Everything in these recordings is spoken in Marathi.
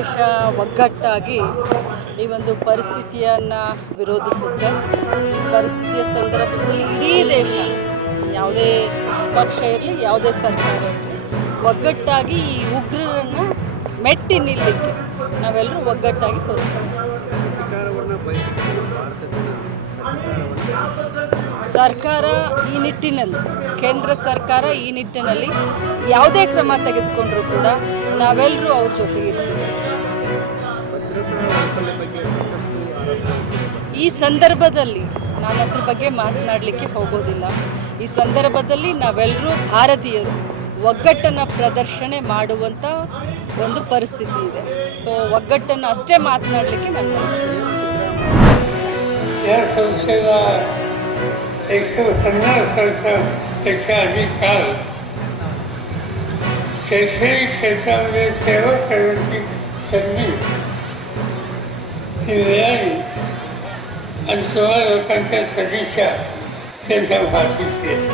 ದೇಶ ಒಗ್ಗಟ್ಟಾಗಿ ಈ ಒಂದು ಪರಿಸ್ಥಿತಿಯನ್ನು ವಿರೋಧಿಸುತ್ತೆ. ಈ ಪರಿಸ್ಥಿತಿಯ ಸಂದರ್ಭದಲ್ಲಿ ಇಡೀ ದೇಶ, ಯಾವುದೇ ಪಕ್ಷ ಇರಲಿ, ಯಾವುದೇ ಸರ್ಕಾರ ಇರಲಿ, ಒಗ್ಗಟ್ಟಾಗಿ ಈ ಉಗ್ರರನ್ನು ಮೆಟ್ಟಿ ನಿಲ್ಲಲಿಕ್ಕೆ ನಾವೆಲ್ಲರೂ ಒಗ್ಗಟ್ಟಾಗಿ ಹೊರಡ್ತೀವಿ. ಸರ್ಕಾರ ಈ ನಿಟ್ಟಿನಲ್ಲಿ, ಕೇಂದ್ರ ಸರ್ಕಾರ ಈ ನಿಟ್ಟಿನಲ್ಲಿ ಯಾವುದೇ ಕ್ರಮ ತೆಗೆದುಕೊಂಡ್ರೂ ಕೂಡ ನಾವೆಲ್ಲರೂ ಅವ್ರ ಜೊತೆಗೆ ಇರ್ತೀವಿ. ಈ ಸಂದರ್ಭದಲ್ಲಿ ನಾನು ಅದ್ರ ಬಗ್ಗೆ ಮಾತನಾಡಲಿಕ್ಕೆ ಹೋಗೋದಿಲ್ಲ. ಈ ಸಂದರ್ಭದಲ್ಲಿ ನಾವೆಲ್ಲರೂ ಭಾರತೀಯರು ಒಗ್ಗಟ್ಟನ್ನು ಪ್ರದರ್ಶನ ಮಾಡುವಂಥ ಒಂದು ಪರಿಸ್ಥಿತಿ ಇದೆ. ಸೊ ಒಗ್ಗಟ್ಟನ್ನು ಅಷ್ಟೇ ಮಾತನಾಡಲಿಕ್ಕೆ ನಾನು ಬಯಸ್ತೀನಿ. या संस्थेला 150 वर्षापेक्षा अधिक काळ शैक्षणिक क्षेत्रामध्ये सेवा करण्याची संधी ही मिळाली आणि तेव्हा लोकांच्या सदिच्छा त्यांच्या भाषेत केल्या.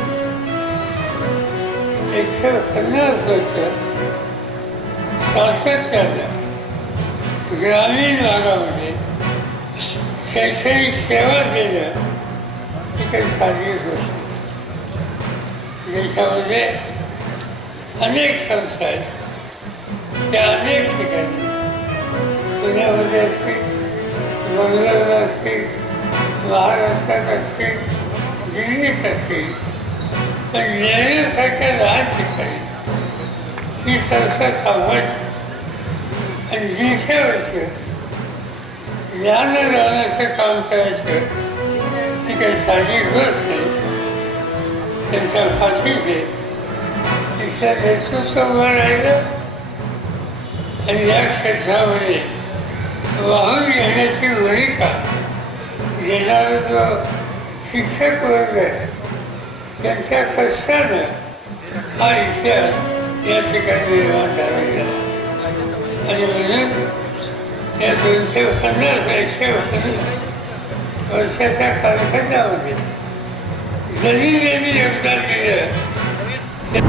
150 वर्ष सातत्यानं ग्रामीण भागामध्ये शैक्षणिक सेवा देणं ही काही साधी गोष्ट. देशामध्ये अनेक संस्था आहेत, त्या अनेक ठिकाणी, पुण्यामध्ये असतील, बंगलोरला असतील, महाराष्ट्रात असतील, दिल्लीत असतील, पण नेण्यासारख्या लहान ठिकाणी ही संस्था थांबवायची आणि दिवसावरचं ज्ञान लावण्याचं काम करायचं ही काही साधी गोष्ट नाही. त्यांच्या पाठीशी तिचं नेतृत्व उभं राहिलं आणि या क्षेत्रामध्ये वाहून घेण्याची भूमिका घेणारा जो शिक्षक वर्ग आहे त्यांच्या कष्टानं हा इतिहास या ठिकाणी निर्माण झाला गेला. आणि म्हणून या 250-150 वर्षाच्या कालखंडामध्ये जरी यांनी योगदान दिलं